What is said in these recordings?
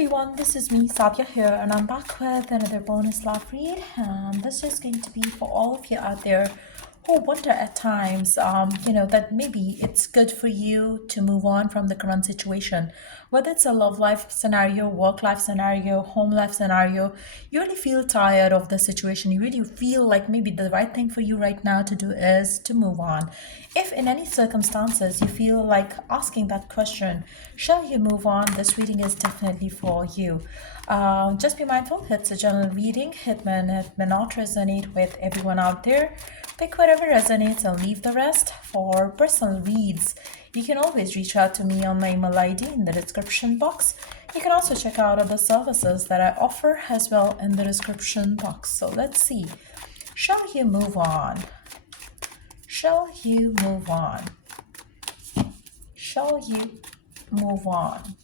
everyone, this is me, Sadia here, and I'm back with another bonus love read. And this is going to be for all of you out there who wonder at times, that maybe it's good for you to move on from the current situation. Whether it's a love life scenario, work life scenario, home life scenario, you really feel tired of the situation. You really feel like maybe the right thing for you right now to do is to move on. If in any circumstances you feel like asking that question, shall you move on? This reading is definitely for you. Just be mindful, it's a general reading. It may not resonate with everyone out there. Pick whatever resonates and leave the rest. For personal reads, you can always reach out to me on my email ID in the description box. You can also check out other services that I offer as well in the description box. So let's see. Shall you move on? Shall you move on? Shall you move on?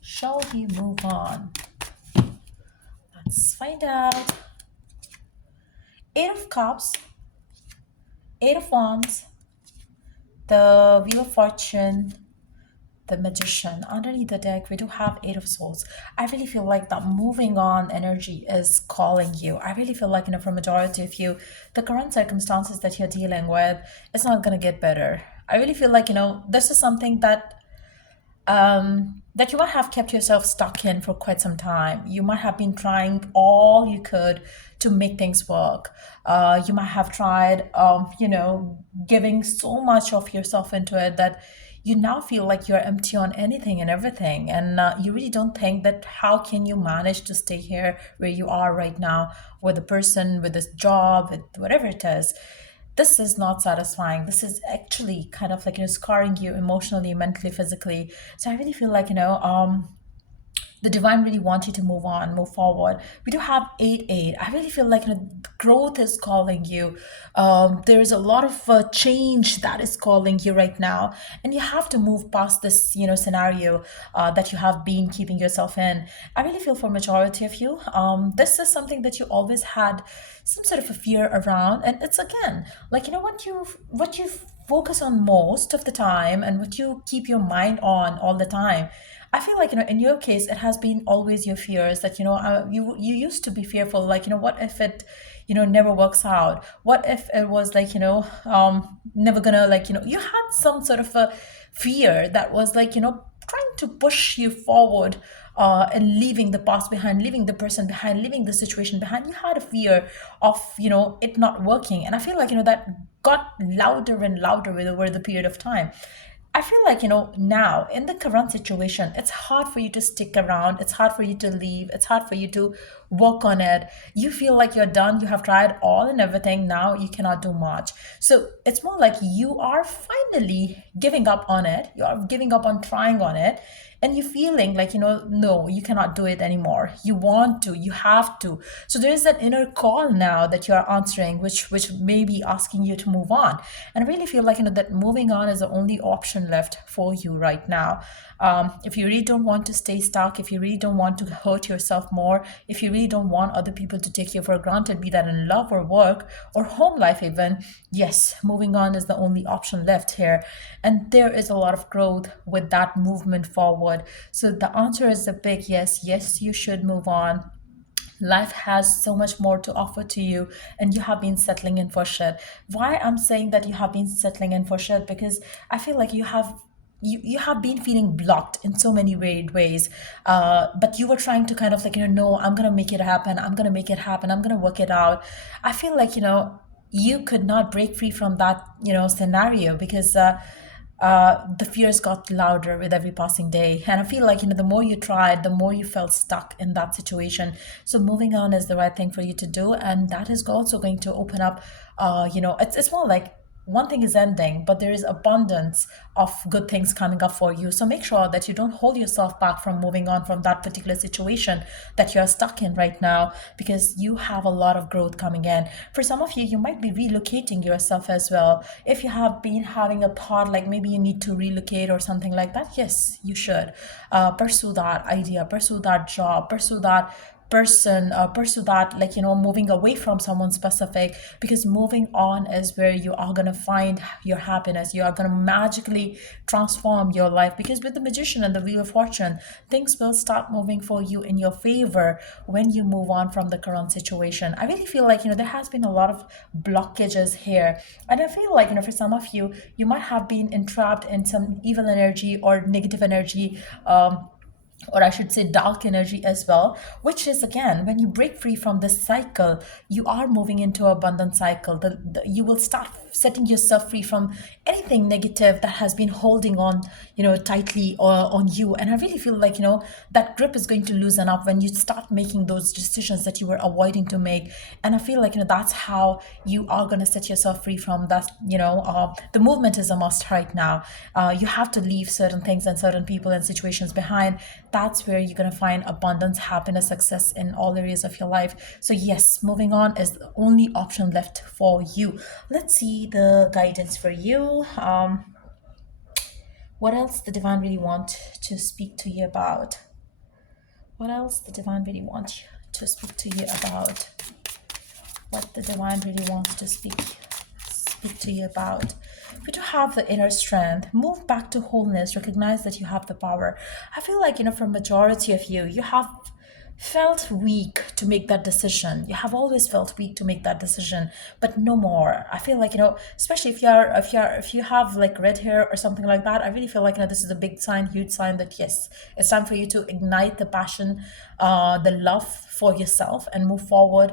Shall you move on? Let's find out. Eight of Cups, Eight of Wands, the Wheel of Fortune, the Magician. Underneath the deck, we do have Eight of Swords. I really feel like that moving on energy is calling you. I really feel like, for majority of you, the current circumstances that you're dealing with, it's not going to get better. I really feel like, this is something that you might have kept yourself stuck in for quite some time. You might have been trying all you could to make things work. You might have tried, giving so much of yourself into it that you now feel like you're empty on anything and everything. And you really don't think that how can you manage to stay here where you are right now with a person, with this job, with whatever it is. This is not satisfying. This is actually kind of like, scarring you emotionally, mentally, physically. So I really feel like, the divine really wants you to move on, move forward. We do have 8-8. I really feel like, growth is calling you. There is a lot of change that is calling you right now, and you have to move past this, scenario that you have been keeping yourself in. I really feel for majority of you, this is something that you always had some sort of a fear around, and it's again like, what you focus on most of the time and what you keep your mind on all the time. I feel like, in your case, it has been always your fears that, you used to be fearful, like, what if it, never works out? What if it was like, never gonna, like, you had some sort of a fear that was like, trying to push you forward, and leaving the past behind, leaving the person behind, leaving the situation behind. You had a fear of, it not working. And I feel like, that got louder and louder over the period of time. I feel like, now in the current situation, it's hard for you to stick around. It's hard for you to leave. It's hard for you to work on it. You feel like you're done. You have tried all and everything. Now you cannot do much. So it's more like you are finally giving up on it. You are giving up on trying on it. And you're feeling like, no, you cannot do it anymore. You want to, you have to. So there is that inner call now that you are answering, which may be asking you to move on. And I really feel like, that moving on is the only option left for you right now. If you really don't want to stay stuck, if you really don't want to hurt yourself more, if you really don't want other people to take you for granted, be that in love or work or home life even, yes, moving on is the only option left here. And there is a lot of growth with that movement forward. So the answer is a big yes. Yes, you should move on. Life has so much more to offer to you, and you have been settling in for shit. Why I'm saying that you have been settling in for shit? Because I feel like you have been feeling blocked in so many weird ways, but you were trying to kind of like, no, I'm gonna make it happen, I'm gonna make it happen, I'm gonna work it out. I feel like, you could not break free from that, scenario, because the fears got louder with every passing day. And I feel like, the more you tried, the more you felt stuck in that situation. So moving on is the right thing for you to do. And that is also going to open up, it's more like one thing is ending, but there is abundance of good things coming up for you. So make sure that you don't hold yourself back from moving on from that particular situation that you're stuck in right now, because you have a lot of growth coming in. For some of you, you might be relocating yourself as well. If you have been having a thought like maybe you need to relocate or something like that, yes, you should pursue that idea, pursue that job, pursue that person pursue that, like, moving away from someone specific, because moving on is where you are going to find your happiness. You are going to magically transform your life, because with the magician and the wheel of fortune, things will start moving for you in your favor when you move on from the current situation. I really feel like, there has been a lot of blockages here, and I feel like, for some of you, you might have been entrapped in some evil energy or negative energy, or I should say dark energy as well, which is, again, when you break free from this cycle, you are moving into abundant cycle. You will start setting yourself free from anything negative that has been holding on, tightly on you. And I really feel like, that grip is going to loosen up when you start making those decisions that you were avoiding to make. And I feel like, that's how you are going to set yourself free from that. The movement is a must right now. You have to leave certain things and certain people and situations behind. That's where you're going to find abundance, happiness, success in all areas of your life. So yes, moving on is the only option left for you. Let's see the guidance for you. What else the divine really want to speak to you about? What else the divine really want to speak to you about? What the divine really wants to speak to you about? But to have the inner strength, move back to wholeness, recognize that you have the power. I feel like, for majority of you, you have felt weak to make that decision. You have always felt weak to make that decision, but no more. I feel like, especially if you have like red hair or something like that, I really feel like, this is a big sign, huge sign that yes, it's time for you to ignite the passion, the love for yourself, and move forward,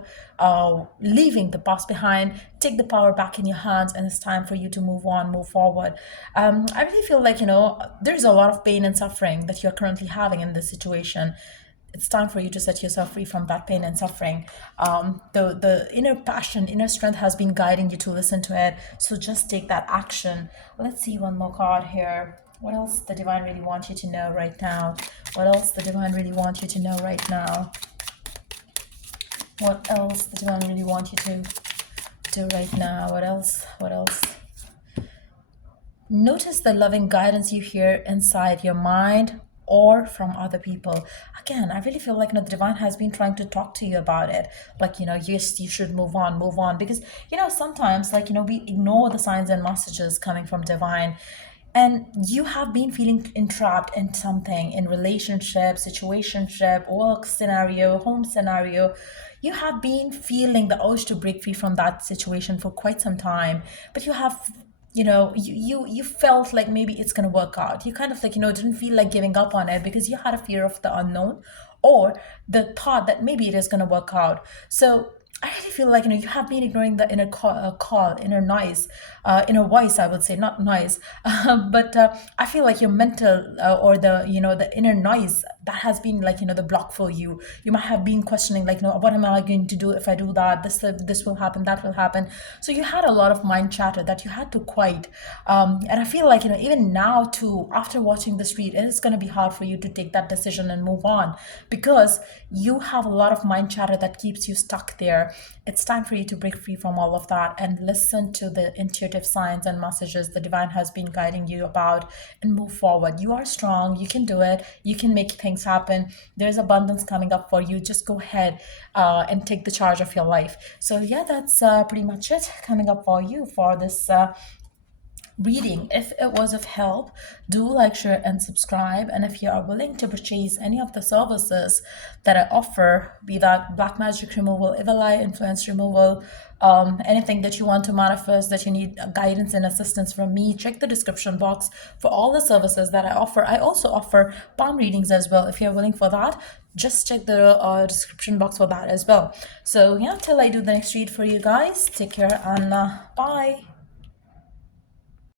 leaving the past behind, take the power back in your hands, and it's time for you to move on, move forward. I really feel like, there's a lot of pain and suffering that you're currently having in this situation. It's time for you to set yourself free from that pain and suffering. The inner passion, inner strength has been guiding you to listen to it. So just take that action. Let's see one more card here. What else the divine really wants you to know right now? What else the divine really wants you to know right now? What else the divine really wants you to do right now? What else? What else? Notice the loving guidance you hear inside your mind or from other people. Again, I really feel like, the divine has been trying to talk to you about it. Like, yes, you should move on. Because, sometimes, like, we ignore the signs and messages coming from divine. And you have been feeling entrapped in something, in relationship, situationship, work scenario, home scenario. You have been feeling the urge to break free from that situation for quite some time, but you have, you felt like maybe it's going to work out. You kind of like, didn't feel like giving up on it because you had a fear of the unknown, or the thought that maybe it is going to work out. So I really feel like, you have been ignoring the inner call, inner noise, inner voice, I would say, not noise. But I feel like your mental, or the inner noise that has been like, the block for you. You might have been questioning like, what am I going to do if I do that? This will happen, that will happen. So you had a lot of mind chatter that you had to quiet. And I feel like, even now too, after watching this read, it is going to be hard for you to take that decision and move on, because you have a lot of mind chatter that keeps you stuck there. It's time for you to break free from all of that and listen to the intuitive signs and messages the divine has been guiding you about, and move forward. You are strong. You can do it. You can make things happen. There's abundance coming up for you. Just go ahead and take the charge of your life. So yeah, that's pretty much it coming up for you for this reading. If it was of help, do like, share, and subscribe. And if you are willing to purchase any of the services that I offer, be that black magic removal, evil eye influence removal, anything that you want to manifest, that you need guidance and assistance from me, check the description box for all the services that I offer. I also offer palm readings as well. If you're willing for that, just check the description box for that as well. So yeah, till I do the next read for you guys, take care and bye.